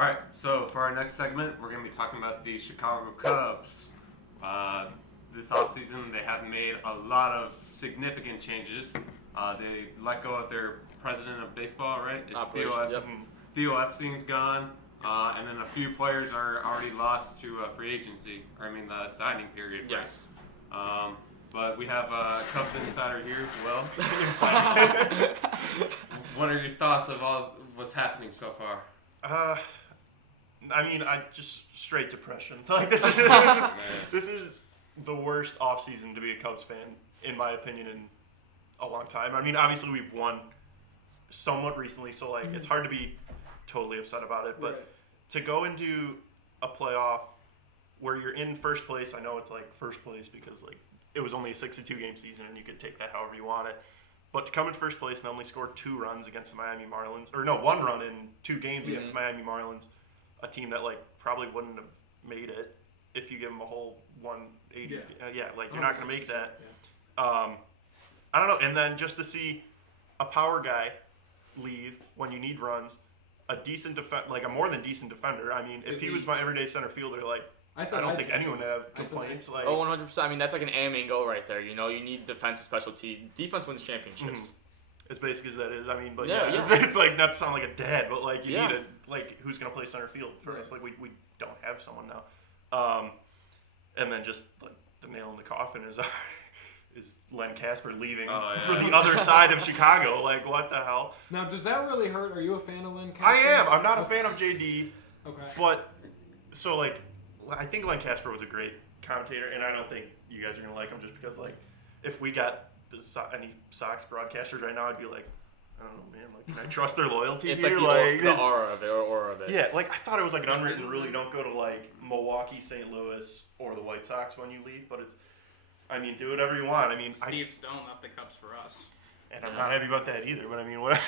All right, so for our next segment, we're going to be talking about the Chicago Cubs. This offseason, they have made a lot of significant changes. They let go of their president of baseball, right? It's Theo Epstein's gone, and then a few players are already lost to free agency, the signing period. Yes. Right? But we have a Cubs insider here, Will. What are your thoughts of all what's happening so far? I just straight depression. Like this is the worst offseason to be a Cubs fan, in my opinion, in a long time. Obviously we've won somewhat recently, so it's hard to be totally upset about it. But to go into a playoff where you're in first place, I know it's first place because it was only a 62-game season and you could take that however you want it. But to come in first place and only score 2 runs against the Miami Marlins, or no, 1 run in 2 games against the Miami Marlins, a team that probably wouldn't have made it if you give them a whole 180. You're not going to make that. I don't know. And then just to see a power guy leave when you need runs, a decent a more than decent defender. If he was my everyday center fielder, I don't think anyone would have complaints. 100%. That's like an aim and go right there. You need defensive specialty. Defense wins championships. As basic as that is, but yeah. It's not to sound like a dad, but you need who's going to play center field for us? We don't have someone now. And then just the nail in the coffin is Len Casper leaving for the other side of Chicago. What the hell? Now, does that really hurt? Are you a fan of Len Casper? I am. I'm not a fan of JD. Okay. But so I think Len Casper was a great commentator, and I don't think you guys are gonna like him just because if we got any Sox broadcasters right now, I'd be I don't know, man. Can I trust their loyalty it's here? The aura of it. Yeah, I thought it was an unwritten rule. You don't go to Milwaukee, St. Louis, or the White Sox when you leave. But it's, do whatever you want. Steve Stone left the Cubs for us, and I'm not happy about that either. But what?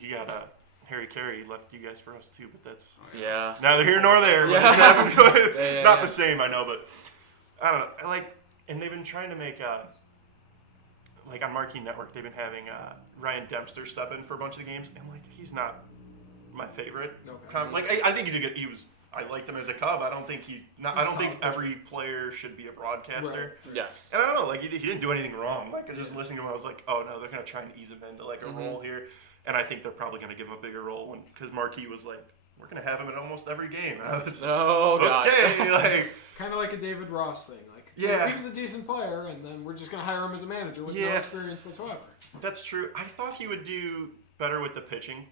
You got Harry Carey left you guys for us too, but that's neither here nor there. Yeah. Not the same, I know, but I don't know. And they've been trying to make on Marquee Network, they've been having Ryan Dempster step in for a bunch of the games, and he's not my favorite. Okay. I think he's a good. I liked him as a Cub. I don't think I don't think every player should be a broadcaster. Right. Yes. And I don't know. He didn't do anything wrong. Just listening to him, I was oh no, they're gonna try and ease him into a role here. And I think they're probably going to give him a bigger role because Marquis was we're going to have him in almost every game. And I was God. Okay, kind of like a David Ross thing. He was a decent player, and then we're just going to hire him as a manager with no experience whatsoever. That's true. I thought he would do better with the pitching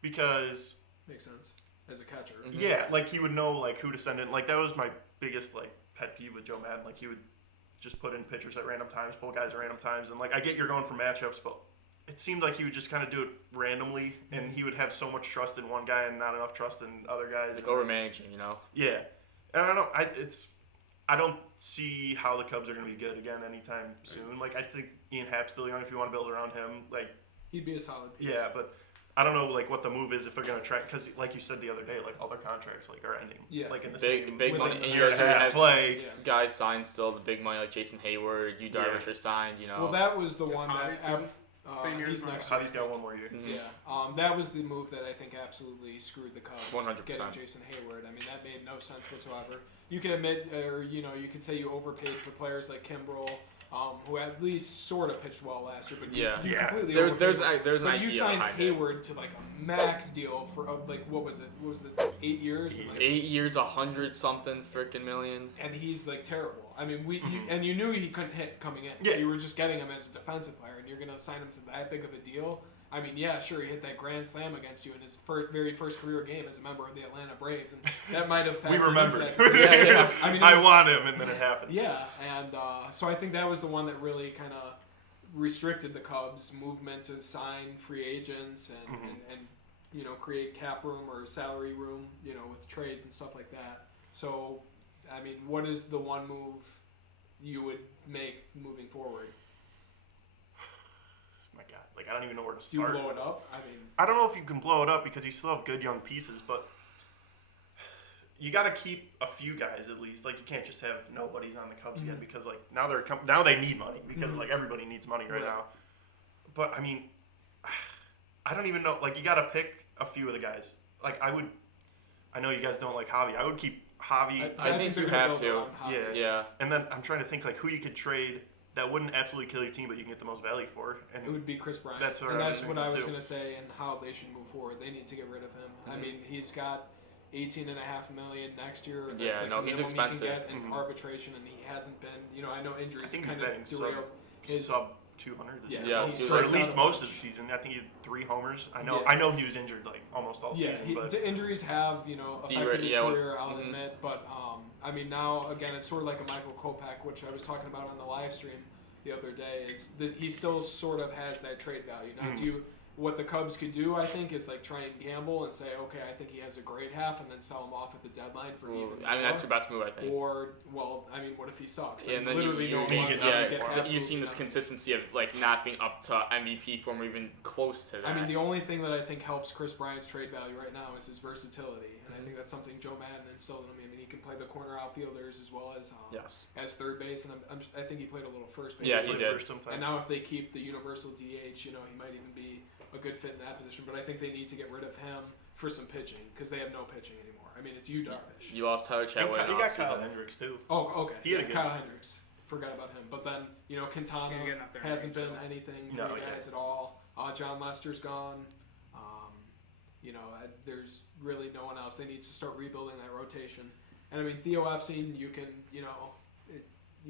because makes sense as a catcher. Yeah, he would know who to send in. That was my biggest pet peeve with Joe Madden. He would just put in pitchers at random times, pull guys at random times, and I get you're going for matchups, but it seemed like he would just kind of do it randomly, and he would have so much trust in one guy and not enough trust in other guys. Over managing, Yeah, and I don't know. I don't see how the Cubs are going to be good again anytime soon. I think Ian Happ's still young. If you want to build around him, he'd be a solid piece. Yeah, but I don't know what the move is if they're going to try because like you said the other day, all their contracts are ending. Yeah, in the big money. And year and a half play. Guys signed still the big money Jason Hayward, Darvish are signed. Well, that was the one that. He's next. Javi's got 1 more year. Yeah, that was the move that I think absolutely screwed the Cubs. 100%. Getting Jason Hayward. that made no sense whatsoever. You can admit, or you could say you overpaid for players like Kimbrel, who at least sort of pitched well last year. But you completely there's an but idea. you signed Hayward to a max deal for what was it? What was it? 8 years? 8 years, 100-something freaking million. And he's terrible. And you knew he couldn't hit coming in. Yeah. So you were just getting him as a defensive player, and you're going to sign him to that big of a deal. Sure, he hit that grand slam against you in his very first career game as a member of the Atlanta Braves, and that might have we remembered. Yeah. I want him, and then it happened. Yeah, and so I think that was the one that really kind of restricted the Cubs' movement to sign free agents and create cap room or salary room, with trades and stuff like that. So, what is the one move you would make moving forward? My God, I don't even know where to start. Do you blow it up? I don't know if you can blow it up because you still have good young pieces, but you got to keep a few guys at least. You can't just have nobodies on the Cubs again because now they need money because everybody needs money right now. But I don't even know. You got to pick a few of the guys. like I know you guys don't like Javi. I would keep Javi. I think you they're gonna have build to. around Javi. Yeah. And then I'm trying to think like who you could trade that wouldn't absolutely kill your team, but you can get the most value for. And It would be Chris Bryant. That's what and I was that's what I was thinking, too. going to say, and how they should move forward. They need to get rid of him. I mean, he's got $18.5 million next year. That's Yeah, like no, the he's minimum expensive. He can get in arbitration, and he hasn't been. You know, I know I injuries think kind he's of batting derailed his. sub 200 this Yeah, season. Yeah, he so For at strikes least out a most of bunch. the season. I think he had 3 homers. I Yeah. know he was injured like almost all Yeah, season, but injuries have affected his yeah, career. I'll mhm. admit, but I mean now again it's sort of like a Michael Kopech, which I was talking about on the live stream the other day. Is that he still sort of has that trade value. Now, what the Cubs could do, I think, is like try and gamble and say, okay, I think he has a great half, and then sell him off at the deadline for even more. I mean, that's your best move, I think. Or, well, I mean, what if he sucks? Yeah, and then literally you no one make wants it, to get absolutely you've seen this nothing. consistency of like not being up to MVP form or even close to that. I mean, the only thing that I think helps Chris Bryant's trade value right now is his versatility, and I think that's something Joe Madden instilled in him. I mean, he can play the corner outfielders as well as as third base, and I think he played a little first base. Yeah, too. he did. First sometimes. And now if they keep the universal DH, he might even be a good fit in that position. But I think they need to get rid of him for some pitching because they have no pitching anymore. I mean, it's you, Darvish. You lost Tyler And Chatwood. you got Kyle Hendricks too. Oh, okay. He had a good- Kyle Hendricks. Forgot about him. But then, Quintana He's getting up there in hasn't age, been so. anything for No, you yeah. guys at all. John Lester's gone. There's really no one else. They need to start rebuilding that rotation. And I mean, Theo Epstein, you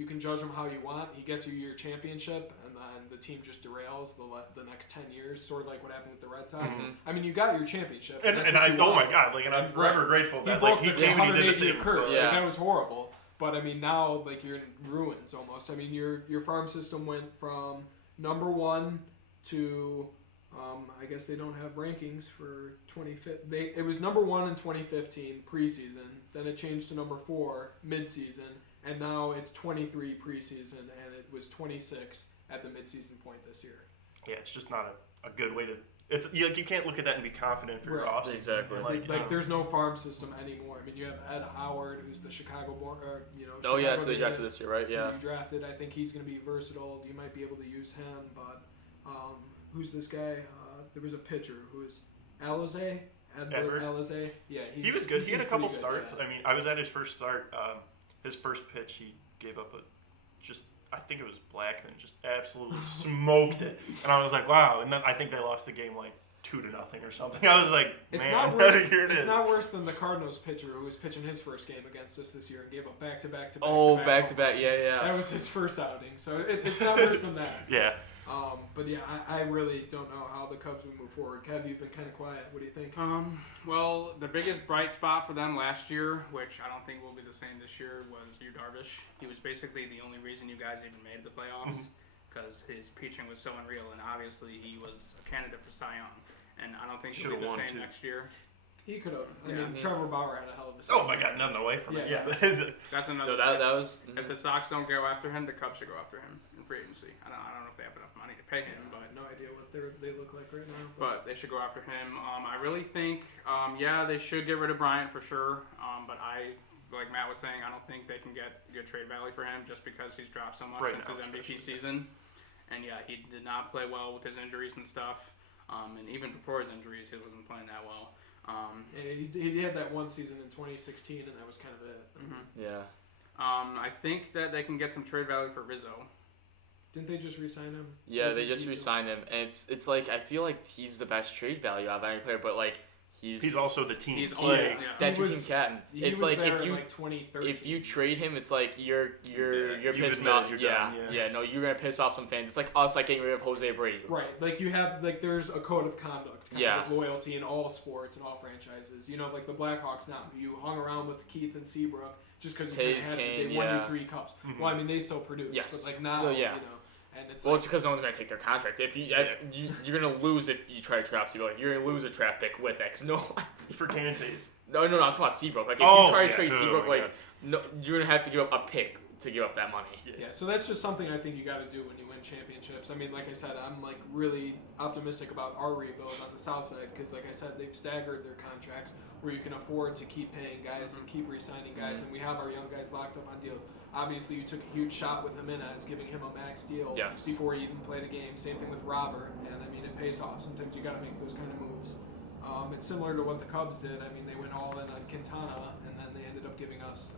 can judge him how you want. He gets you your championship, and then the team just derails the next 10 years, sort of like what happened with the Red Sox. I mean, you got your championship. And that's and what I you oh my want. god, and I'm forever grateful He that broke he the came and he did the 108-year thing. curse. but- Yeah. Like, that was horrible. But I mean, now you're in ruins almost. I mean, your farm system went from number 1 to I guess they don't have rankings for 2015. It was number 1 in 2015 preseason. Then it changed to number 4 midseason, and now it's 23 preseason, and it was 26 at the midseason point this year. Yeah, it's just not a good way to. It's you can't look at that and be confident for your Right. offseason. Exactly. Like, There's no farm system anymore. I mean, you have Ed Howard, who's the Chicago born, Oh yeah, Chicago that's what they native. drafted this year, right? Who Yeah. you drafted. I think he's going to be versatile. You might be able to use him, but who's this guy? There was a pitcher who was Alizé. Edward? Alizé. Yeah, he was good. He had a seems couple pretty good, starts. yeah. I mean, I was at his first start. His first pitch, he gave up I think it was Blackman, just absolutely smoked it. And I was like, wow. And then I think they lost the game like 2-0 or something. I was like, It's man, not worse. here it It's is. not worse than the Cardinals pitcher who was pitching his first game against us this year and gave up back-to-back. Oh, back to homers. back. Yeah, That yeah. was his first outing, so it's not worse than that. Yeah. But yeah, I really don't know how the Cubs would move forward. Kev, you've been kind of quiet. What do you think? Well, the biggest bright spot for them last year, which I don't think will be the same this year, was Yu Darvish. He was basically the only reason you guys even made the playoffs because his pitching was so unreal, and obviously he was a candidate for Cy Young. And I don't think he'll be Should've the won, same too. next year. He could have. I Yeah. mean, Trevor Bauer had a hell of a season. Oh my god, nothing away from it. Yeah. Yeah. That's another. No, that was. If the Sox don't go after him, the Cubs should go after him in free agency. I don't know if they have enough money to pay him, I but have no idea what they look like right now. but they should go after him. I really think, they should get rid of Bryant for sure. But like Matt was saying, I don't think they can get good trade value for him just because he's dropped so much Right since now, his MVP especially. season. And yeah, he did not play well with his injuries and stuff. And even before his injuries, he wasn't playing that well. And he had that one season in 2016, and that was kind of it. Yeah. I think that they can get some trade value for Rizzo. Didn't they just re-sign him? Yeah, Wasn't they just he- re-signed him, and it's like I feel like he's the best trade value out of any player, but like He's also the team. He's He also- is- yeah. that He team was- captain. He It's was like there if in you like 2013. if you trade him, it's like you're You've pissing admitted off. you're Yeah, done, yeah. no, you're gonna piss off some fans. It's like us like getting rid of Jose Abreu. Right, like you have, like there's a code of conduct, kind Yeah. of loyalty in all sports and all franchises. Like the Blackhawks now, you hung around with Keith and Seabrook just because you kind of Taves, had to. Kane, They won you yeah. 3 cups. Mhm. Well, I mean, they still produce, Yes. but like now, Well, yeah. and it's Well, like, it's because no one's gonna take their contract. If you're gonna lose if you try to draft Seabrook. You're gonna lose a draft pick with that because no one's For Cantays. No, I'm talking about Seabrook. Like if Oh, you try to yeah. trade Oh, Seabrook, my like God. no, you're gonna have to give up a pick to give up that money. yeah. So that's just something I think you got to do when you win championships. I mean, like I said, I'm like really optimistic about our rebuild on the South side because, like I said, they've staggered their contracts where you can afford to keep paying guys and keep re-signing guys, and we have our young guys locked up on deals. Obviously, you took a huge shot with Jimenez, giving him a max deal Yes. before he even played a game. Same thing with Robert, and I mean, it pays off. Sometimes you got to make those kind of moves. It's similar to what the Cubs did. I mean, they went all in on Quintana, and then they ended up giving us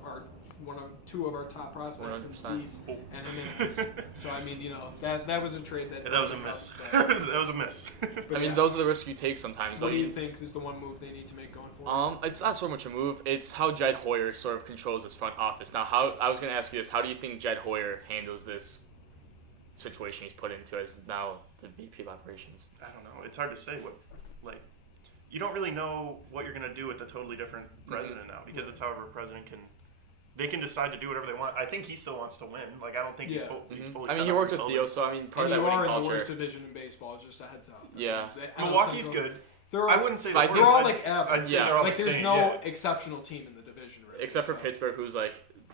two of our top prospects in 100%. Cease and Jimenez. So I mean, that was a trade that That was a miss. But, That was a miss. but I mean, yeah. those are the risks you take sometimes. What Like, do you think is the one move they need to make going forward? It's not so much a move. It's how Jed Hoyer sort of controls his front office. Now, I was going to ask you this. How do you think Jed Hoyer handles this situation he's put into as now the VP of operations? I don't know. It's hard to say you don't really know what you're going to do with a totally different president now because it's however a president they can decide to do whatever they want. I think he still wants to win. Like, I don't think he's fully I mean, set he up worked to with build Theo, it. so I mean, part And of you that are winning in the culture. worst division in baseball, just a heads up. Yeah. Milwaukee's good. They're all, I wouldn't say But I the think- worst. they're all like average. I'd say Yeah. they're all Like, the there's same, no yeah. exceptional team in the division, really. Except for so. Pittsburgh, who's like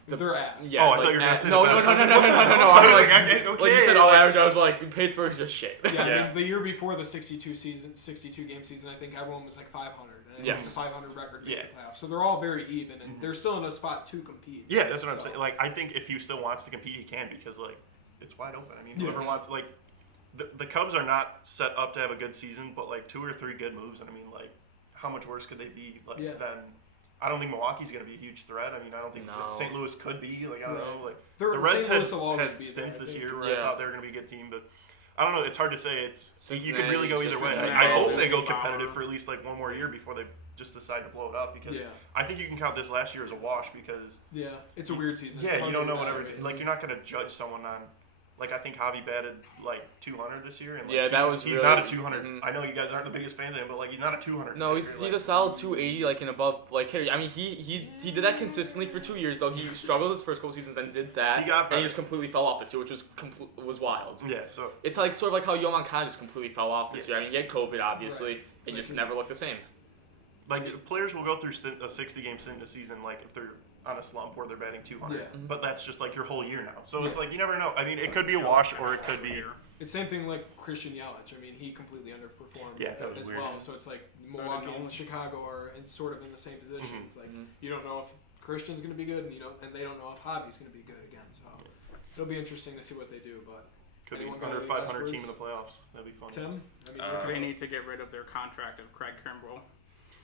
They're ass. Yeah, Oh, I like, thought you were gonna say no, the no, best. no, no, no, no, no, no. I I was was like, like, okay, like you said, all like- average. I was like, Pittsburgh's just shit. Yeah, Yeah. I mean, the year before the 62 game season, I think everyone was like 500. And Yes. it was a 500 record in Yeah. the playoffs. So they're all very even, and they're still in a spot to compete. Yeah, that's what I'm So- saying. Like, I think if he still wants to compete, he can because it's wide open. I mean, whoever Yeah. wants the Cubs are not set up to have a good season, but like 2 or 3 good moves, and I mean, like, how much worse could they be? Like, Yeah. then I don't think Milwaukee's going to be a huge threat. I mean, I don't think No. St. Louis could be. Like, I don't know. Like, They're- the Reds St. Louis will always had be stints there, I this think. year where Yeah. I thought they were going to be a good team, but I don't know. It's hard to say. You could really Cincinnati's go either just way. Cincinnati. I hope they go Bauer. competitive for at least like 1 more year before they just decide to blow it up because Yeah. I think you can count this last year as a wash because Yeah, it's a weird season. yeah, It's you hard don't to know whatever. evaluate. Like, you're not going to judge someone on. Like, I think Javi batted like 200 this year, and like, Yeah, that he's, was he's really- not a 200. mhm. I know you guys aren't the biggest fans of him, but like, he's not a 200. No, hitter, he's like- a solid 280, like an above like hitter. I mean, he did that consistently for 2 years though. He struggled his first couple seasons and did that, He got and better. he just completely fell off this year, which was wild. Yeah, so It's like sort of like how Yoman Khan just completely fell off this Yeah. year. I mean, he had COVID obviously, Right. and just Right. never looked the same. like players will go through a 60-game stint in a season, like if they're on a slump where they're batting 200. Yeah. But that's just like your whole year now. So Yeah. it's like you never know. I mean, it could be a wash or it could be. It's same thing like Christian Yelich. I mean, he completely underperformed Yeah, that was as weird. well. So it's like Milwaukee and Chicago are sort of in the same position. It's like you don't know if Christian's going to be good, and they don't know if Javi's going to be good again. So it'll be interesting to see what they do. But Could Anyone be got under any 500 last team in the words? playoffs. That'd be fun. Tim, I mean, Uh, They need to get rid of their contract of Craig Kimbrell.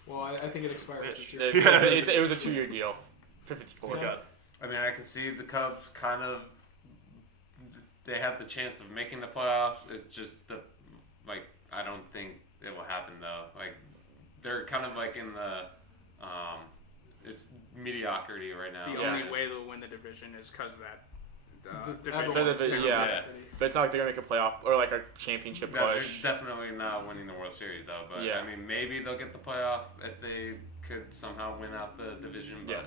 well, I think it expires this year. It was a 2-year deal for 54. Tim? God. I mean, I can see the Cubs kind of. They have the chance of making the playoffs. It's just I don't think it will happen though. Like, they're kind of like in the, it's mediocrity right now. The Yeah. only way they'll win the division is because of that Everyone's division. terrible. Yeah. But it's not like they're gonna make a playoff or like a championship They're push. definitely not winning the World Series though. But Yeah. I mean, maybe they'll get the playoff if they could somehow win out the division. But Yeah.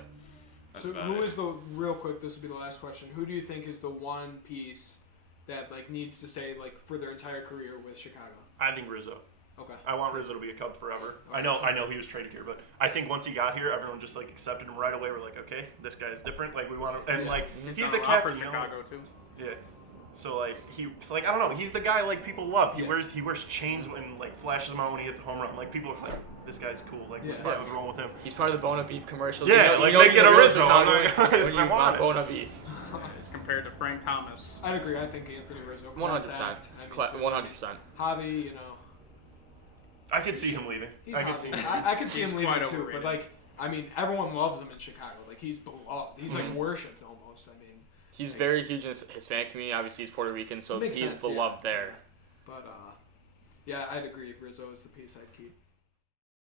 that's So about who it. is the real quick? This will be the last question. Who do you think is the one piece that needs to stay for their entire career with Chicago? I think Rizzo. Okay. I want Rizzo to be a Cub forever. I know he was traded here, but I think once he got here, everyone just accepted him right away. We're like, okay, this guy's different. Like, we want to, and he's the Done a lot for captain. Chicago too. Yeah. So I don't know. He's the guy people love. He Yeah. wears chains and flashes them out when he hits a home run. Like, people are like, this guy's cool. Like, we're Yeah. fine with rolling with him. He's part of the Bona Beef commercials. Yeah, you like, know they he's get a real Rizzo. I'm Chicagoan like, when I you want want it. Bona Beef. As compared to Frank Thomas. I'd agree. I think Anthony Rizzo. 100%. 100%. Javi, I could see him leaving. he's I could Javi. see him. I could see He's him leaving quite too. overrated. But I mean, everyone loves him in Chicago. He's beloved. He's worshipped almost. I mean, He's very huge in the Hispanic community. Obviously, he's Puerto Rican, so Makes he's sense, yeah. beloved there. but yeah, I'd agree. Rizzo is the piece I'd keep.